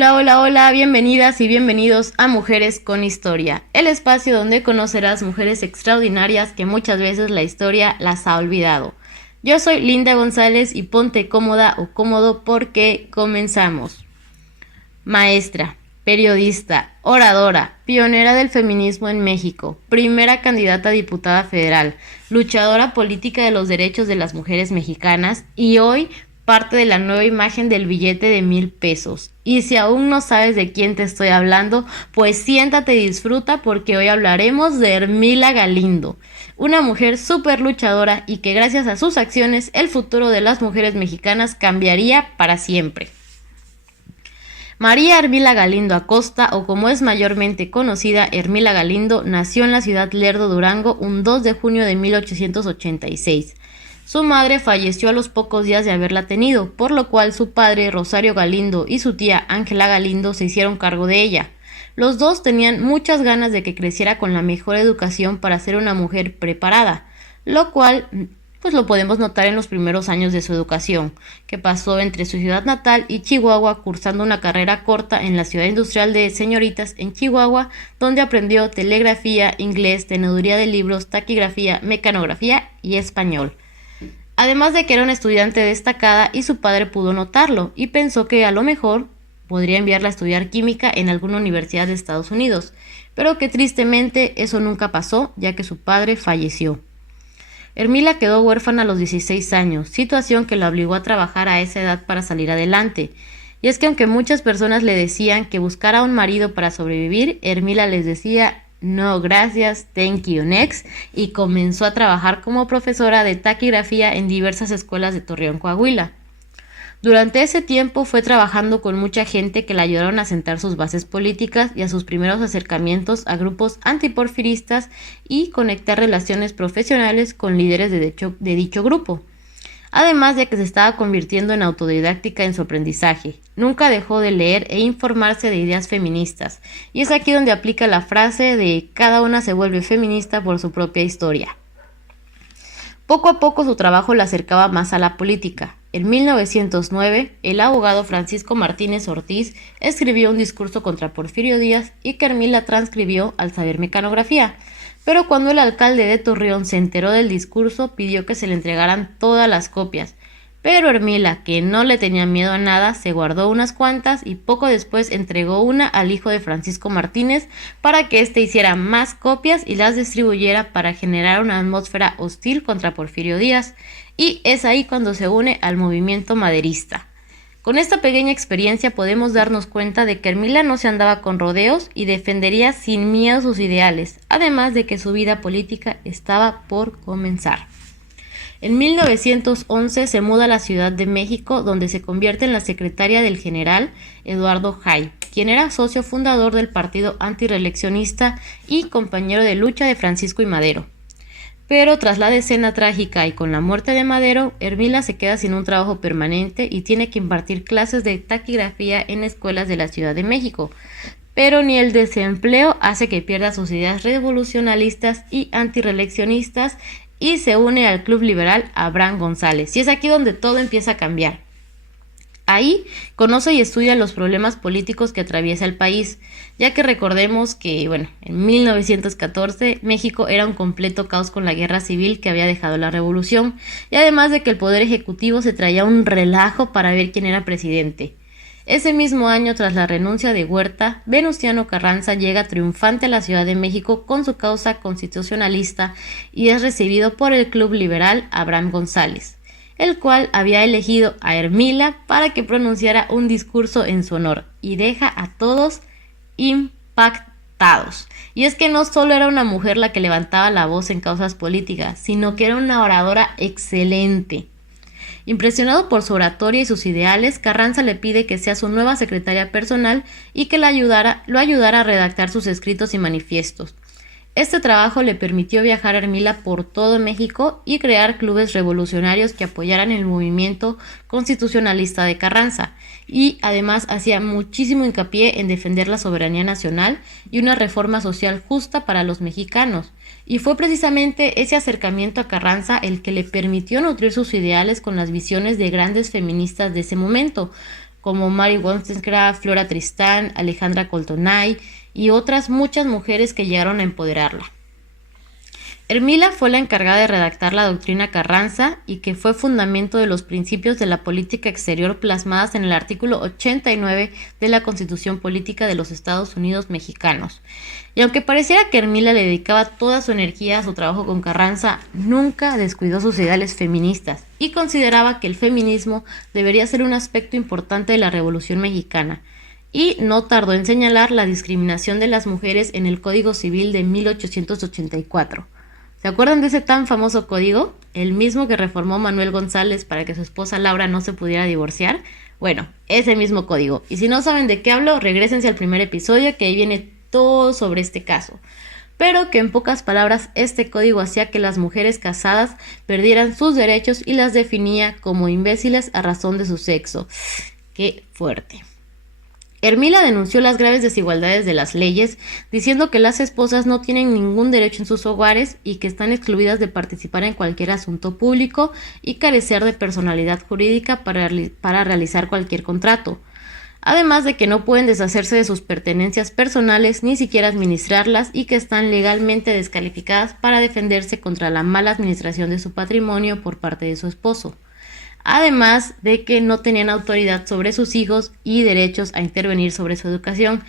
Hola, hola, hola, bienvenidas y bienvenidos a Mujeres con Historia, el espacio donde conocerás mujeres extraordinarias que muchas veces la historia las ha olvidado. Yo soy Linda González y ponte cómoda o cómodo porque comenzamos. Maestra, periodista, oradora, pionera del feminismo en México, primera candidata a diputada federal, luchadora política de los derechos de las mujeres mexicanas y hoy parte de la nueva imagen del billete de 1,000 pesos. Y si aún no sabes de quién te estoy hablando, pues siéntate y disfruta porque hoy hablaremos de Ermila Galindo, una mujer súper luchadora y que gracias a sus acciones el futuro de las mujeres mexicanas cambiaría para siempre. María Ermila Galindo Acosta, o como es mayormente conocida, Ermila Galindo, nació en la ciudad Lerdo, Durango, un 2 de junio de 1886. Su madre falleció a los pocos días de haberla tenido, por lo cual su padre, Rosario Galindo, y su tía, Ángela Galindo, se hicieron cargo de ella. Los dos tenían muchas ganas de que creciera con la mejor educación para ser una mujer preparada, lo cual pues lo podemos notar en los primeros años de su educación, que pasó entre su ciudad natal y Chihuahua, cursando una carrera corta en la ciudad industrial de Señoritas en Chihuahua, donde aprendió telegrafía, inglés, teneduría de libros, taquigrafía, mecanografía y español. Además de que era una estudiante destacada y su padre pudo notarlo y pensó que a lo mejor podría enviarla a estudiar química en alguna universidad de Estados Unidos, pero que tristemente eso nunca pasó ya que su padre falleció. Ermila quedó huérfana a los 16 años, situación que la obligó a trabajar a esa edad para salir adelante. Y es que aunque muchas personas le decían que buscara un marido para sobrevivir, Ermila les decía no, gracias, thank you, next, y comenzó a trabajar como profesora de taquigrafía en diversas escuelas de Torreón, Coahuila. Durante ese tiempo fue trabajando con mucha gente que la ayudaron a sentar sus bases políticas y a sus primeros acercamientos a grupos antiporfiristas y conectar relaciones profesionales con líderes de dicho grupo. Además de que se estaba convirtiendo en autodidáctica en su aprendizaje. Nunca dejó de leer e informarse de ideas feministas, y es aquí donde aplica la frase de cada una se vuelve feminista por su propia historia. Poco a poco su trabajo la acercaba más a la política. En 1909, el abogado Francisco Martínez Ortiz escribió un discurso contra Porfirio Díaz y que Ermila transcribió al saber mecanografía. Pero cuando el alcalde de Torreón se enteró del discurso, pidió que se le entregaran todas las copias. Pero Ermila, que no le tenía miedo a nada, se guardó unas cuantas y poco después entregó una al hijo de Francisco Martínez para que éste hiciera más copias y las distribuyera para generar una atmósfera hostil contra Porfirio Díaz. Y es ahí cuando se une al movimiento maderista. Con esta pequeña experiencia podemos darnos cuenta de que Ermila no se andaba con rodeos y defendería sin miedo sus ideales, además de que su vida política estaba por comenzar. En 1911 se muda a la Ciudad de México, donde se convierte en la secretaria del general Eduardo Jay, quien era socio fundador del partido antireeleccionista y compañero de lucha de Francisco I. Madero. Pero tras la decena trágica y con la muerte de Madero, Ermila se queda sin un trabajo permanente y tiene que impartir clases de taquigrafía en escuelas de la Ciudad de México. Pero ni el desempleo hace que pierda sus ideas revolucionalistas y antireeleccionistas y se une al Club Liberal Abraham González. Y es aquí donde todo empieza a cambiar. Ahí conoce y estudia los problemas políticos que atraviesa el país, ya que recordemos que, en 1914 México era un completo caos con la guerra civil que había dejado la revolución, y además de que el poder ejecutivo se traía un relajo para ver quién era presidente. Ese mismo año, tras la renuncia de Huerta, Venustiano Carranza llega triunfante a la Ciudad de México con su causa constitucionalista y es recibido por el Club Liberal Abraham González, el cual había elegido a Ermila para que pronunciara un discurso en su honor y deja a todos impactados. Y es que no solo era una mujer la que levantaba la voz en causas políticas, sino que era una oradora excelente. Impresionado por su oratoria y sus ideales, Carranza le pide que sea su nueva secretaria personal y que lo ayudara a redactar sus escritos y manifiestos. Este trabajo le permitió viajar a Ermila por todo México y crear clubes revolucionarios que apoyaran el movimiento constitucionalista de Carranza, y además hacía muchísimo hincapié en defender la soberanía nacional y una reforma social justa para los mexicanos. Y fue precisamente ese acercamiento a Carranza el que le permitió nutrir sus ideales con las visiones de grandes feministas de ese momento, como Mary Wollstonecraft, Flora Tristán, Alejandra Coltonay y otras muchas mujeres que llegaron a empoderarla. Hermila fue la encargada de redactar la doctrina Carranza y que fue fundamento de los principios de la política exterior plasmadas en el artículo 89 de la Constitución Política de los Estados Unidos Mexicanos. Y aunque pareciera que Hermila le dedicaba toda su energía a su trabajo con Carranza, nunca descuidó sus ideales feministas y consideraba que el feminismo debería ser un aspecto importante de la Revolución Mexicana. Y no tardó en señalar la discriminación de las mujeres en el Código Civil de 1884. ¿Se acuerdan de ese tan famoso código? El mismo que reformó Manuel González para que su esposa Laura no se pudiera divorciar. Bueno, ese mismo código. Y si no saben de qué hablo, regrésense al primer episodio que ahí viene todo sobre este caso. Pero que en pocas palabras este código hacía que las mujeres casadas perdieran sus derechos y las definía como imbéciles a razón de su sexo. ¡Qué fuerte! Hermila denunció las graves desigualdades de las leyes, diciendo que las esposas no tienen ningún derecho en sus hogares y que están excluidas de participar en cualquier asunto público y carecer de personalidad jurídica para realizar cualquier contrato. Además de que no pueden deshacerse de sus pertenencias personales ni siquiera administrarlas y que están legalmente descalificadas para defenderse contra la mala administración de su patrimonio por parte de su esposo. Además de que no tenían autoridad sobre sus hijos y derechos a intervenir sobre su educación.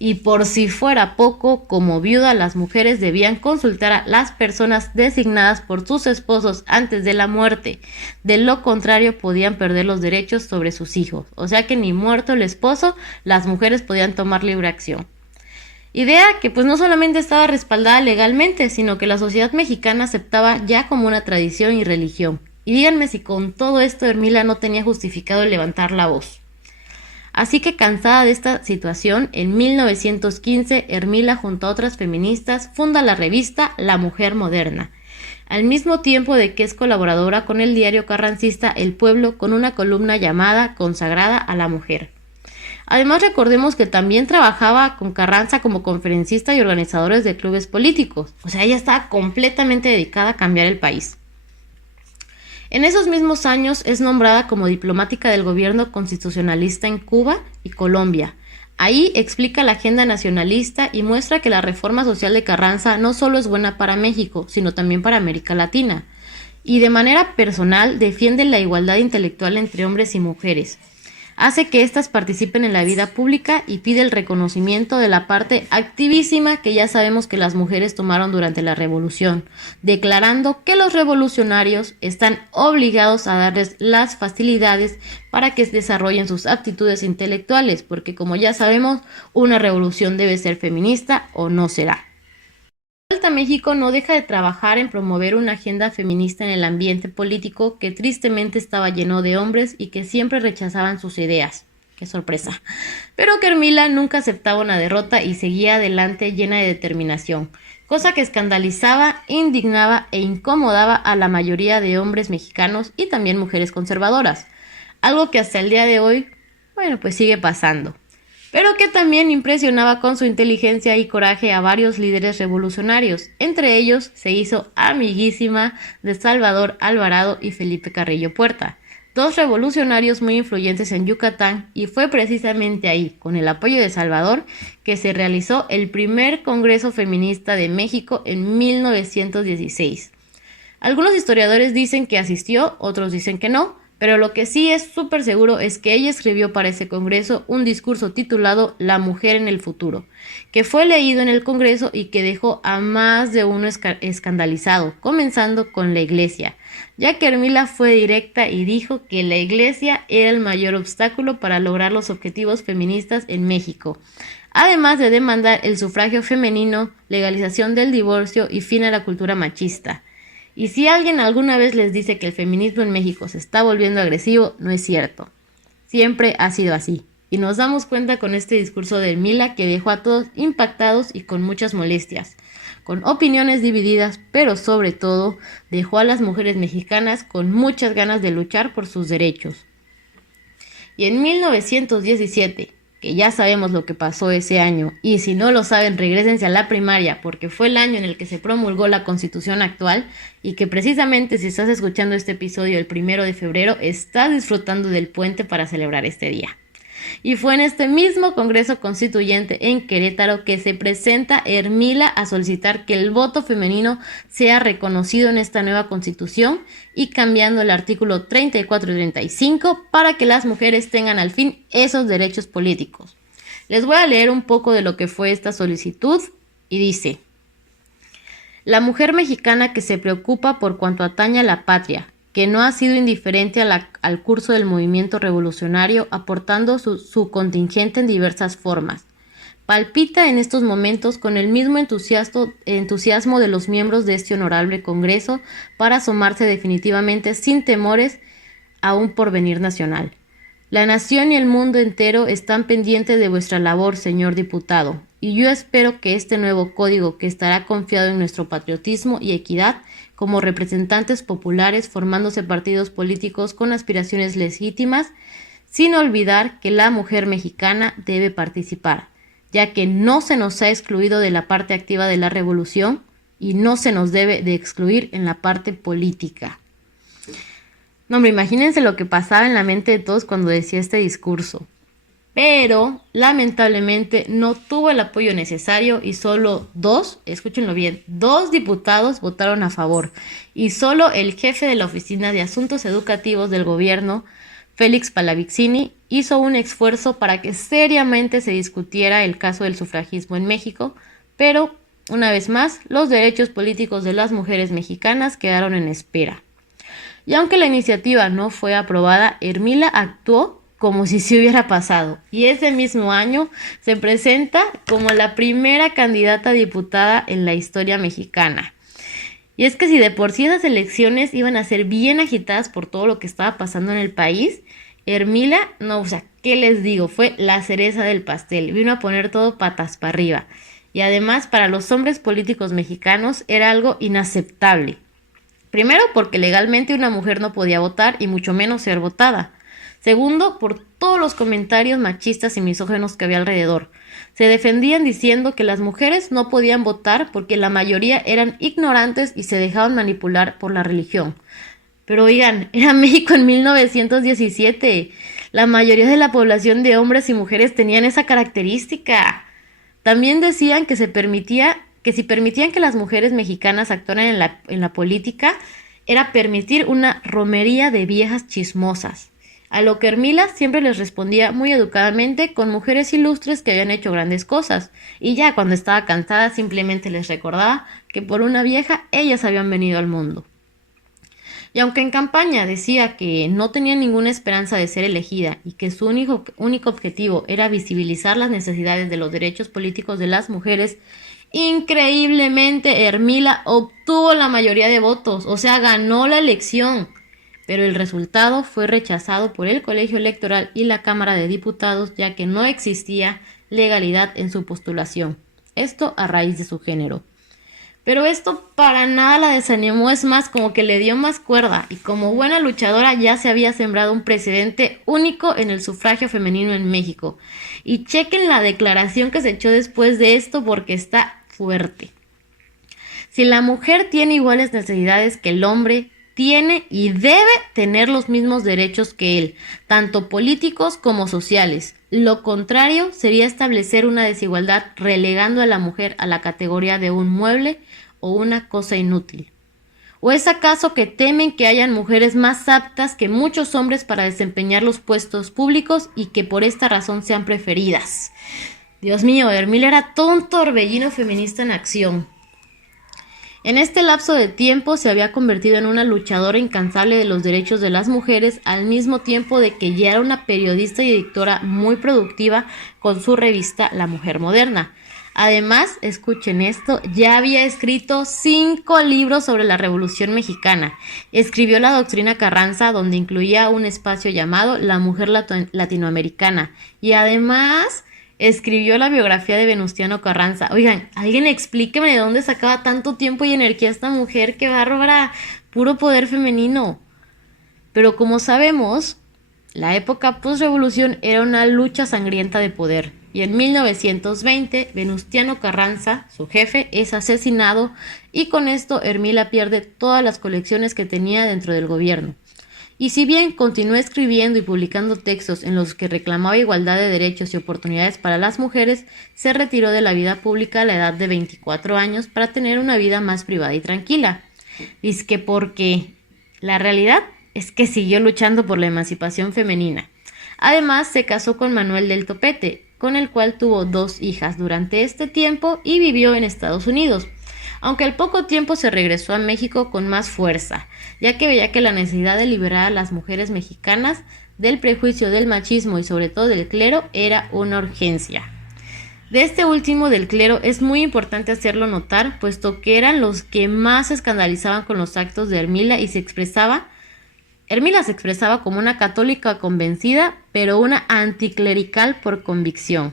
Y por si fuera poco, como viuda, las mujeres debían consultar a las personas designadas por sus esposos antes de la muerte. De lo contrario, podían perder los derechos sobre sus hijos. O sea que ni muerto el esposo, las mujeres podían tomar libre acción. Idea que pues no solamente estaba respaldada legalmente, sino que la sociedad mexicana aceptaba ya como una tradición y religión. Y díganme si con todo esto Hermila no tenía justificado el levantar la voz. Así que cansada de esta situación, en 1915 Hermila junto a otras feministas funda la revista La Mujer Moderna, al mismo tiempo de que es colaboradora con el diario carrancista El Pueblo con una columna llamada Consagrada a la Mujer. Además recordemos que también trabajaba con Carranza como conferencista y organizadores de clubes políticos, o sea ella estaba completamente dedicada a cambiar el país. En esos mismos años es nombrada como diplomática del gobierno constitucionalista en Cuba y Colombia. Ahí explica la agenda nacionalista y muestra que la reforma social de Carranza no solo es buena para México, sino también para América Latina. Y de manera personal defiende la igualdad intelectual entre hombres y mujeres. Hace que éstas participen en la vida pública y pide el reconocimiento de la parte activísima que ya sabemos que las mujeres tomaron durante la revolución, declarando que los revolucionarios están obligados a darles las facilidades para que desarrollen sus aptitudes intelectuales, porque como ya sabemos, una revolución debe ser feminista o no será. Alta México no deja de trabajar en promover una agenda feminista en el ambiente político que tristemente estaba lleno de hombres y que siempre rechazaban sus ideas. ¡Qué sorpresa! Pero que Hermila nunca aceptaba una derrota y seguía adelante llena de determinación, cosa que escandalizaba, indignaba e incomodaba a la mayoría de hombres mexicanos y también mujeres conservadoras, algo que hasta el día de hoy, pues sigue pasando. Pero que también impresionaba con su inteligencia y coraje a varios líderes revolucionarios. Entre ellos se hizo amiguísima de Salvador Alvarado y Felipe Carrillo Puerta, dos revolucionarios muy influyentes en Yucatán, y fue precisamente ahí, con el apoyo de Salvador, que se realizó el primer Congreso Feminista de México en 1916. Algunos historiadores dicen que asistió, otros dicen que no, pero lo que sí es súper seguro es que ella escribió para ese congreso un discurso titulado La mujer en el futuro, que fue leído en el congreso y que dejó a más de uno escandalizado, comenzando con la iglesia, ya que Hermila fue directa y dijo que la iglesia era el mayor obstáculo para lograr los objetivos feministas en México, además de demandar el sufragio femenino, legalización del divorcio y fin a la cultura machista. Y si alguien alguna vez les dice que el feminismo en México se está volviendo agresivo, no es cierto. Siempre ha sido así. Y nos damos cuenta con este discurso de Hermila que dejó a todos impactados y con muchas molestias, con opiniones divididas, pero sobre todo dejó a las mujeres mexicanas con muchas ganas de luchar por sus derechos. Y en 1917, que ya sabemos lo que pasó ese año, y si no lo saben, regrésense a la primaria, porque fue el año en el que se promulgó la Constitución actual, y que precisamente si estás escuchando este episodio el 1 de febrero, estás disfrutando del puente para celebrar este día. Y fue en este mismo Congreso Constituyente en Querétaro que se presenta Ermila a solicitar que el voto femenino sea reconocido en esta nueva Constitución y cambiando el artículo 34 y 35 para que las mujeres tengan al fin esos derechos políticos. Les voy a leer un poco de lo que fue esta solicitud y dice: la mujer mexicana que se preocupa por cuanto atañe a la patria, que no ha sido indiferente al curso del movimiento revolucionario, aportando su contingente en diversas formas. Palpita en estos momentos con el mismo entusiasmo de los miembros de este honorable Congreso para asomarse definitivamente sin temores a un porvenir nacional. La nación y el mundo entero están pendientes de vuestra labor, señor diputado, y yo espero que este nuevo código, que estará confiado en nuestro patriotismo y equidad, como representantes populares formándose partidos políticos con aspiraciones legítimas, sin olvidar que la mujer mexicana debe participar, ya que no se nos ha excluido de la parte activa de la revolución y no se nos debe de excluir en la parte política. No, hombre, imagínense lo que pasaba en la mente de todos cuando decía este discurso. Pero, lamentablemente, no tuvo el apoyo necesario y solo escúchenlo bien, 2 diputados votaron a favor. Y solo el jefe de la Oficina de Asuntos Educativos del gobierno, Félix Palavicini, hizo un esfuerzo para que seriamente se discutiera el caso del sufragismo en México, pero, una vez más, los derechos políticos de las mujeres mexicanas quedaron en espera. Y aunque la iniciativa no fue aprobada, Ermila actuó como si se hubiera pasado. Y ese mismo año se presenta como la primera candidata a diputada en la historia mexicana. Y es que si de por sí esas elecciones iban a ser bien agitadas por todo lo que estaba pasando en el país, Ermila, no, o sea, ¿qué les digo? Fue la cereza del pastel. Vino a poner todo patas para arriba. Y además, para los hombres políticos mexicanos era algo inaceptable. Primero, porque legalmente una mujer no podía votar y mucho menos ser votada. Segundo, por todos los comentarios machistas y misóginos que había alrededor. Se defendían diciendo que las mujeres no podían votar porque la mayoría eran ignorantes y se dejaban manipular por la religión. Pero oigan, era México en 1917. La mayoría de la población de hombres y mujeres tenían esa característica. También decían que si permitían que las mujeres mexicanas actuaran en la política, era permitir una romería de viejas chismosas. A lo que Ermila siempre les respondía muy educadamente con mujeres ilustres que habían hecho grandes cosas, y ya cuando estaba cansada simplemente les recordaba que por una vieja ellas habían venido al mundo. Y aunque en campaña decía que no tenía ninguna esperanza de ser elegida y que su único objetivo era visibilizar las necesidades de los derechos políticos de las mujeres, increíblemente Ermila obtuvo la mayoría de votos, o sea, ganó la elección. Pero el resultado fue rechazado por el Colegio Electoral y la Cámara de Diputados, ya que no existía legalidad en su postulación. Esto a raíz de su género. Pero esto para nada la desanimó, es más, como que le dio más cuerda, y como buena luchadora ya se había sembrado un precedente único en el sufragio femenino en México. Y chequen la declaración que se echó después de esto porque está fuerte. Si la mujer tiene iguales necesidades que el hombre, tiene y debe tener los mismos derechos que él, tanto políticos como sociales. Lo contrario sería establecer una desigualdad relegando a la mujer a la categoría de un mueble o una cosa inútil. ¿O es acaso que temen que hayan mujeres más aptas que muchos hombres para desempeñar los puestos públicos y que por esta razón sean preferidas? Dios mío, Ermila era todo un torbellino feminista en acción. En este lapso de tiempo se había convertido en una luchadora incansable de los derechos de las mujeres, al mismo tiempo de que ya era una periodista y editora muy productiva con su revista La Mujer Moderna. Además, escuchen esto, ya había escrito 5 libros sobre la Revolución Mexicana. Escribió La Doctrina Carranza, donde incluía un espacio llamado La Mujer Latinoamericana. Y además escribió la biografía de Venustiano Carranza. Oigan, alguien explíqueme de dónde sacaba tanto tiempo y energía esta mujer, qué bárbara, puro poder femenino. Pero como sabemos, la época post-revolución era una lucha sangrienta de poder. Y en 1920, Venustiano Carranza, su jefe, es asesinado y con esto Ermila pierde todas las colecciones que tenía dentro del gobierno. Y si bien continuó escribiendo y publicando textos en los que reclamaba igualdad de derechos y oportunidades para las mujeres, se retiró de la vida pública a la edad de 24 años para tener una vida más privada y tranquila. Dice que porque la realidad es que siguió luchando por la emancipación femenina. Además, se casó con Manuel del Topete, con el cual tuvo 2 hijas durante este tiempo y vivió en Estados Unidos, aunque al poco tiempo se regresó a México con más fuerza, ya que veía que la necesidad de liberar a las mujeres mexicanas del prejuicio del machismo y sobre todo del clero era una urgencia. De este último del clero es muy importante hacerlo notar, puesto que eran los que más se escandalizaban con los actos de Ermila y Ermila se expresaba como una católica convencida, pero una anticlerical por convicción.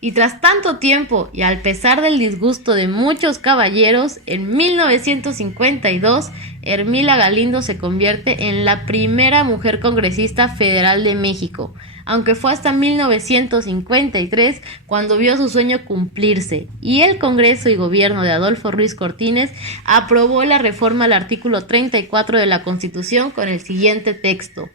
Y tras tanto tiempo, y al pesar del disgusto de muchos caballeros, en 1952, Ermila Galindo se convierte en la primera mujer congresista federal de México, aunque fue hasta 1953 cuando vio su sueño cumplirse, y el Congreso y Gobierno de Adolfo Ruiz Cortines aprobó la reforma al artículo 34 de la Constitución con el siguiente texto: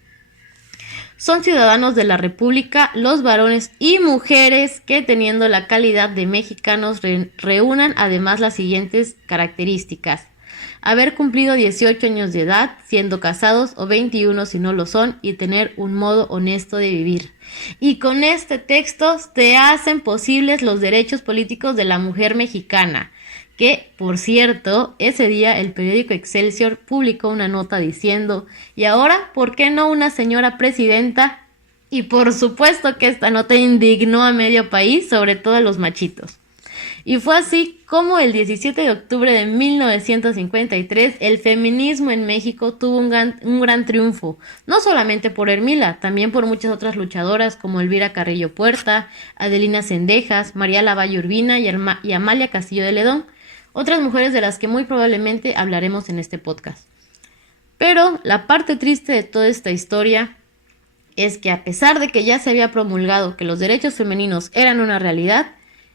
son ciudadanos de la República los varones y mujeres que, teniendo la calidad de mexicanos, reúnan además las siguientes características: haber cumplido 18 años de edad, siendo casados, o 21 si no lo son, y tener un modo honesto de vivir. Y con este texto se hacen posibles los derechos políticos de la mujer mexicana, que, por cierto, ese día el periódico Excelsior publicó una nota diciendo: ¿y ahora por qué no una señora presidenta? Y por supuesto que esta nota indignó a medio país, sobre todo a los machitos. Y fue así como el 17 de octubre de 1953 el feminismo en México tuvo un gran triunfo, no solamente por Ermila, también por muchas otras luchadoras como Elvira Carrillo Puerta, Adelina Cendejas, María Lavalle Urbina y Amalia Castillo de Ledón, otras mujeres de las que muy probablemente hablaremos en este podcast. Pero la parte triste de toda esta historia es que, a pesar de que ya se había promulgado que los derechos femeninos eran una realidad,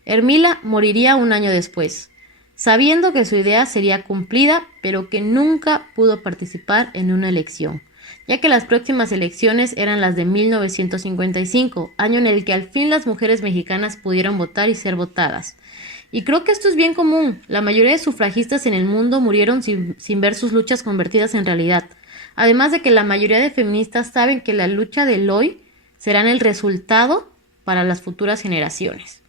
Ermila moriría un año después, sabiendo que su idea sería cumplida, pero que nunca pudo participar en una elección, ya que las próximas elecciones eran las de 1955, año en el que al fin las mujeres mexicanas pudieron votar y ser votadas. Y creo que esto es bien común. La mayoría de sufragistas en el mundo murieron sin ver sus luchas convertidas en realidad. Además de que la mayoría de feministas saben que la lucha del hoy será el resultado para las futuras generaciones.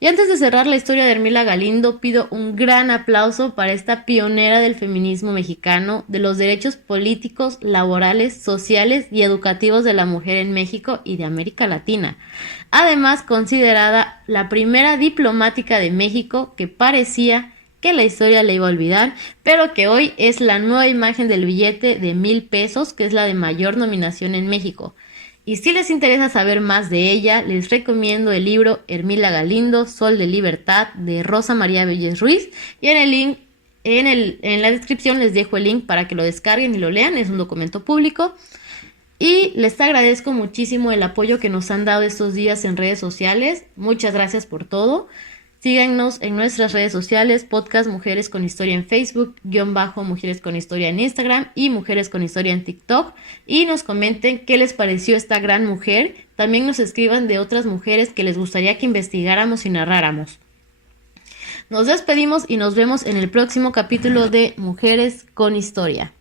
Y antes de cerrar la historia de Ermila Galindo, pido un gran aplauso para esta pionera del feminismo mexicano, de los derechos políticos, laborales, sociales y educativos de la mujer en México y de América Latina. Además, considerada la primera diplomática de México, que parecía que la historia le iba a olvidar, pero que hoy es la nueva imagen del billete de 1,000 pesos, que es la de mayor nominación en México. Y si les interesa saber más de ella, les recomiendo el libro Ermila Galindo, Sol de Libertad, de Rosa María Vélez Ruiz, y en la descripción les dejo el link para que lo descarguen y lo lean. Es un documento público. Y les agradezco muchísimo el apoyo que nos han dado estos días en redes sociales. Muchas gracias por todo. Síganos en nuestras redes sociales, podcast Mujeres con Historia en Facebook, _Mujeres con Historia en Instagram y Mujeres con Historia en TikTok. Y nos comenten qué les pareció esta gran mujer. También nos escriban de otras mujeres que les gustaría que investigáramos y narráramos. Nos despedimos y nos vemos en el próximo capítulo de Mujeres con Historia.